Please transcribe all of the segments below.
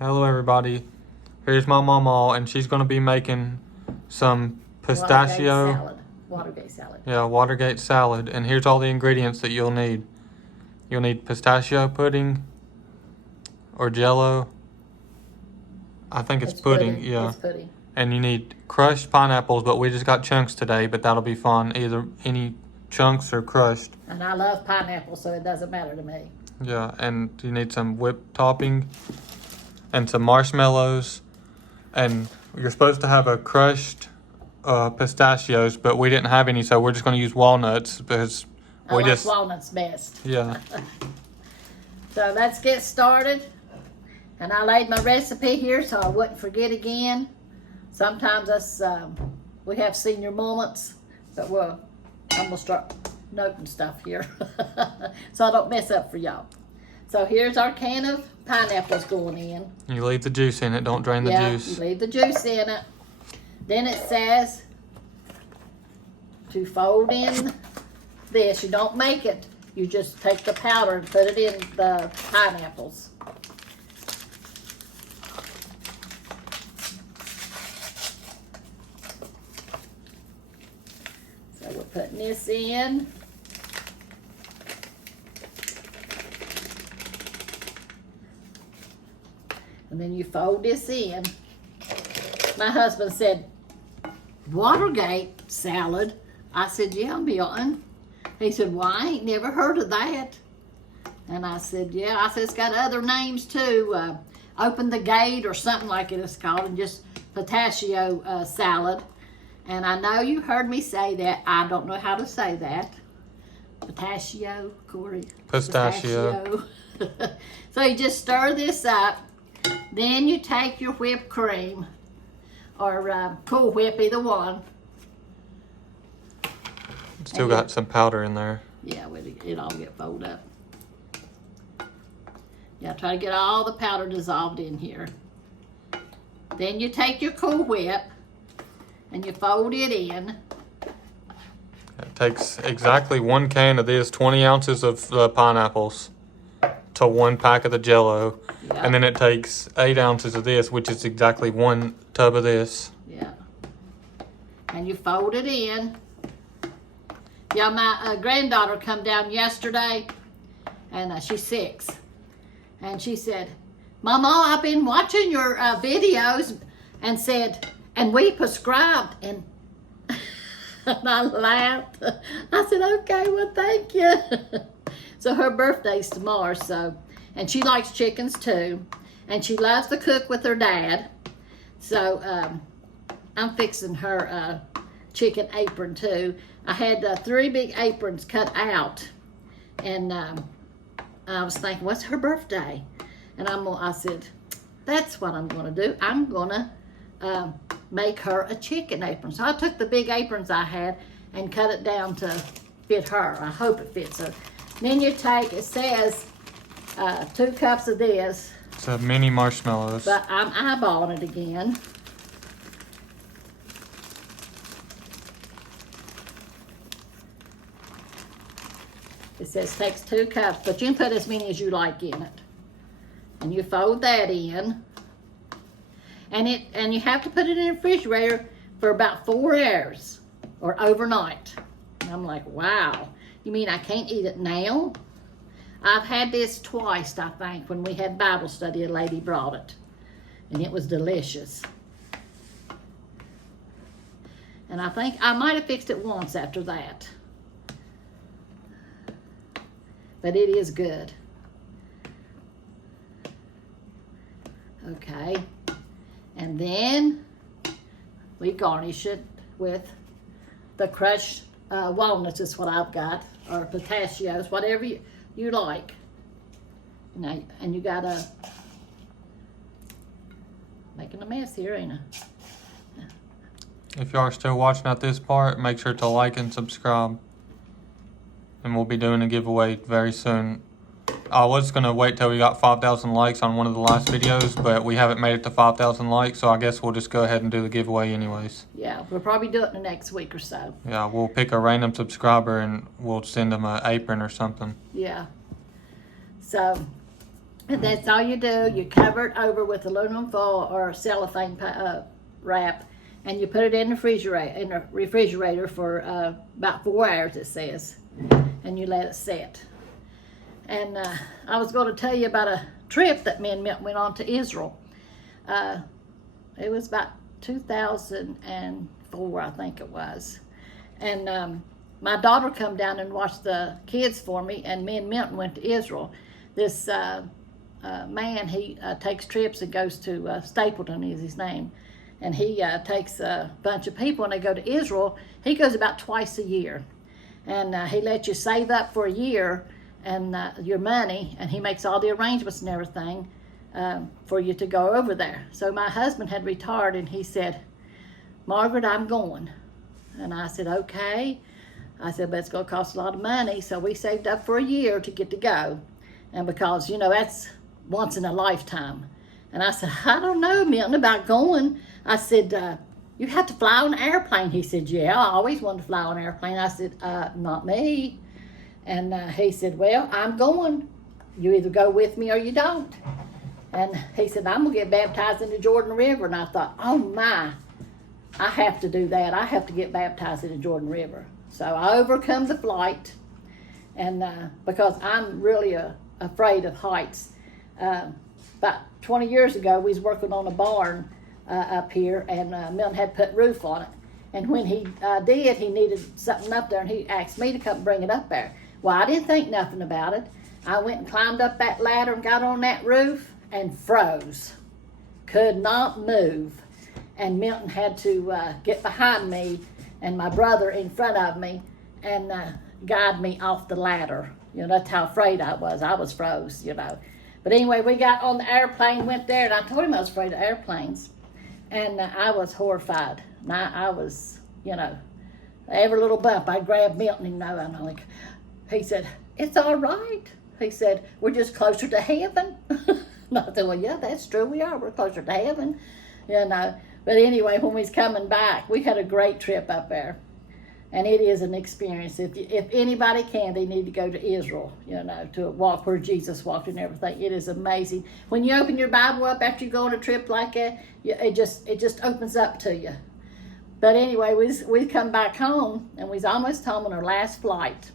Hello everybody. Here's my mama, and she's going to be making some pistachio. Watergate salad. Yeah, Watergate salad. And here's all the ingredients that you'll need. You'll need pistachio pudding or jello. I think it's pudding. Yeah. It's pudding. And you need crushed pineapples, but we just got chunks today, but that'll be fun. Either any chunks or crushed. And I love pineapple, so it doesn't matter to me. Yeah, and you need some whipped topping and some marshmallows. And you're supposed to have a crushed pistachios, but we didn't have any, so we're just going to use walnuts because I like walnuts best. Yeah. So let's get started. And I laid my recipe here so I wouldn't forget again. Sometimes us we have senior moments, but I'm gonna start noting stuff here so I don't mess up for y'all. So here's our can of pineapples going in. You leave the juice in it, don't drain the juice. You leave the juice in it. Then it says to fold in this. You don't make it. You just take the powder and put it in the pineapples. So we're putting this in. And then you fold this in. My husband said, Watergate salad? I said, yeah, Milton. He said, well, I ain't never heard of that. And I said, yeah. I said, it's got other names too. Open the Gate or something like it is called, and just pistachio salad. And I know you heard me say that. I don't know how to say that. Pistachio, Corey. Pistachio. So you just stir this up. Then you take your whipped cream or Cool Whip, either one. Still got some powder in there. Yeah, it all get folded up. Yeah, try to get all the powder dissolved in here. Then you take your Cool Whip and you fold it in. It takes exactly 1 can of this, 20 ounces of pineapples to 1 pack of the jello. Yeah. And then it takes 8 ounces of this, which is exactly 1 tub of this. Yeah. And you fold it in. Yeah, my granddaughter come down yesterday, and she's 6. And she said, Mama, I've been watching your videos, and said, and we prescribed, and and I laughed. I said, okay, well, thank you. So her birthday's tomorrow, so, and she likes chickens too, and she loves to cook with her dad. So I'm fixing her chicken apron too. I had 3 big aprons cut out, and I was thinking, what's her birthday? And I said, that's what I'm gonna do. I'm gonna make her a chicken apron. So I took the big aprons I had and cut it down to fit her. I hope it fits her. Then you take, it says 2 cups of this. It's a mini marshmallows. But I'm eyeballing it again. It says takes 2 cups, but you can put as many as you like in it. And you fold that in. And you have to put it in the refrigerator for about 4 hours or overnight. And I'm like, wow. You mean I can't eat it now? I've had this twice, I think, when we had Bible study. A lady brought it, and it was delicious. And I think I might have fixed it once after that. But it is good. Okay. And then we garnish it with the crushed walnuts is what I've got, or pistachios, whatever you like. Now, and you gotta, making a mess here, ain't I? If you are still watching at this part, make sure to like and subscribe. And we'll be doing a giveaway very soon. I was going to wait till we got 5,000 likes on one of the last videos, but we haven't made it to 5,000 likes, so I guess we'll just go ahead and do the giveaway anyways. Yeah, we'll probably do it in the next week or so. Yeah, we'll pick a random subscriber and we'll send them an apron or something. Yeah. So And that's all you do. You cover it over with aluminum foil or cellophane wrap, and you put it in the refrigerator for about 4 hours, it says, and you let it set. And I was going to tell you about a trip that me and Milton went on to Israel. It was about 2004, I think it was. And my daughter come down and watched the kids for me, and me and Milton went to Israel. This man, he takes trips and goes to Stapleton is his name, and he takes a bunch of people and they go to Israel. He goes about twice a year, and he lets you save up for a year and your money, and he makes all the arrangements and everything for you to go over there. So my husband had retired, and he said, "Margaret, I'm going." And I said, "Okay." I said, "But it's going to cost a lot of money." So we saved up for a year to get to go, and because that's once in a lifetime. And I said, "I don't know, Milton, about going." I said, "You have to fly on an airplane." He said, "Yeah, I always wanted to fly on an airplane." I said, "Not me." And he said, "Well, I'm going. You either go with me or you don't." And he said, "I'm going to get baptized in the Jordan River." And I thought, oh my, I have to do that. I have to get baptized in the Jordan River. So I overcome the flight, and because I'm really afraid of heights. About 20 years ago, we was working on a barn up here, and Milton had put roof on it. And when he did, he needed something up there, and he asked me to come bring it up there. Well, I didn't think nothing about it. I went and climbed up that ladder and got on that roof and froze. Could not move. And Milton had to get behind me and my brother in front of me and guide me off the ladder. That's how afraid I was. I was froze, But anyway, we got on the airplane, went there, and I told him I was afraid of airplanes. And I was horrified. And I was, every little bump, I grabbed Milton, and I'm like, he said, "It's all right." He said, "We're just closer to heaven." And I said, "Well, yeah, that's true. We are. We're closer to heaven." But anyway, when we was coming back, we had a great trip up there. And it is an experience. If anybody can, they need to go to Israel, to walk where Jesus walked and everything. It is amazing. When you open your Bible up after you go on a trip like that, it just opens up to you. But anyway, we come back home, and we was almost home on our last flight.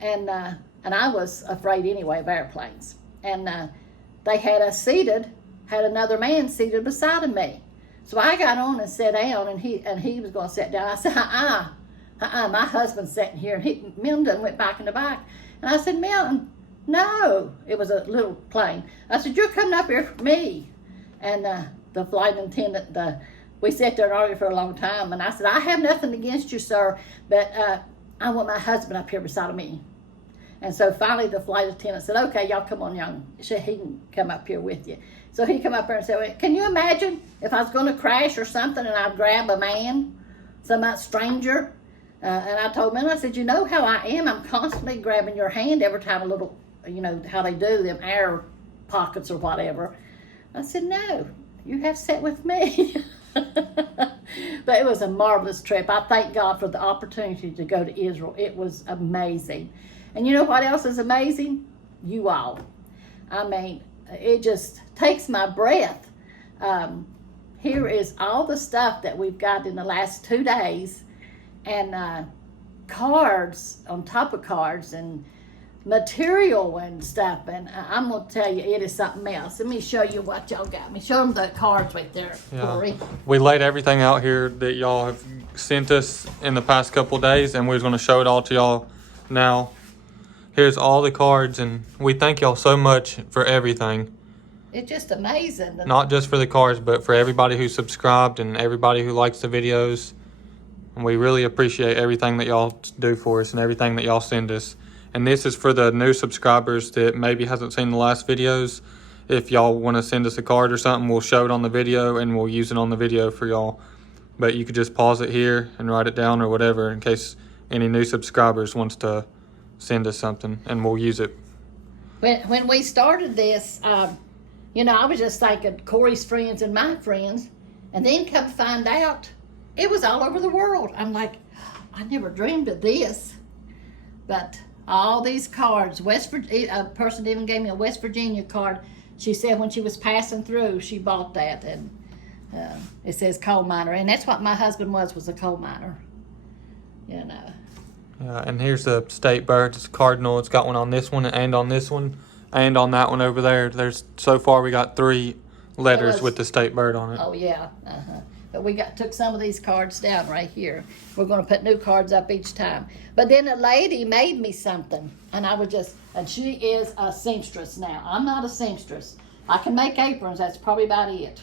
And I was afraid anyway of airplanes. And they had us seated, had another man seated beside of me. So I got on and sat down, and he was going to sit down. I said, my husband's sitting here. And Milton went back in the back. And I said, "Milton, no." It was a little plane. I said, "You're coming up here for me." And the flight attendant, we sat there and argued for a long time. And I said, "I have nothing against you, sir, but I want my husband up here beside of me." And so finally the flight attendant said, "Okay, y'all come on, young. He can come up here with you." So he come up there and said, "Well, can you imagine if I was going to crash or something and I'd grab a man, some stranger?" And I told him, I said, "You know how I am. I'm constantly grabbing your hand every time a little, how they do them air pockets or whatever." I said, "No, you have sat with me." But it was a marvelous trip. I thank God for the opportunity to go to Israel. It was amazing. And you know what else is amazing? You all. I mean, it just takes my breath. Here is all the stuff that we've got in the last 2 days, and cards on top of cards, and material and stuff. And I'm going to tell you, it is something else. Let me show you what y'all got. Let me show them the cards right there, Corey. We laid everything out here that y'all have sent us in the past couple of days, and we're going to show it all to y'all now. Here's all the cards, and we thank y'all so much for everything. It's just amazing. Not just for the cards, but for everybody who subscribed and everybody who likes the videos. And we really appreciate everything that y'all do for us and everything that y'all send us. And this is for the new subscribers that maybe hasn't seen the last videos. If y'all want to send us a card or something, we'll show it on the video and we'll use it on the video for y'all. But you could just pause it here and write it down or whatever in case any new subscribers wants to send us something, and we'll use it. When we started this, I was just thinking Corey's friends and my friends, and then come to find out it was all over the world. I'm like, I never dreamed of this. But all these cards. A person even gave me a West Virginia card. She said when she was passing through, she bought that, and it says coal miner, and that's what my husband was a coal miner. You know. Yeah, and here's the state bird. It's a cardinal. It's got one on this one and on this one and on that one over there. There's so far we got 3 letters with the state bird on it. Oh yeah, But we took some of these cards down right here. We're going to put new cards up each time. But then a lady made me something, and and she is a seamstress now. I'm not a seamstress. I can make aprons. That's probably about it.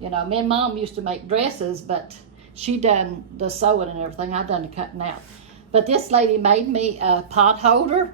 You know, me and Mom used to make dresses, but she done the sewing and everything. I done the cutting out. But this lady made me a pot holder.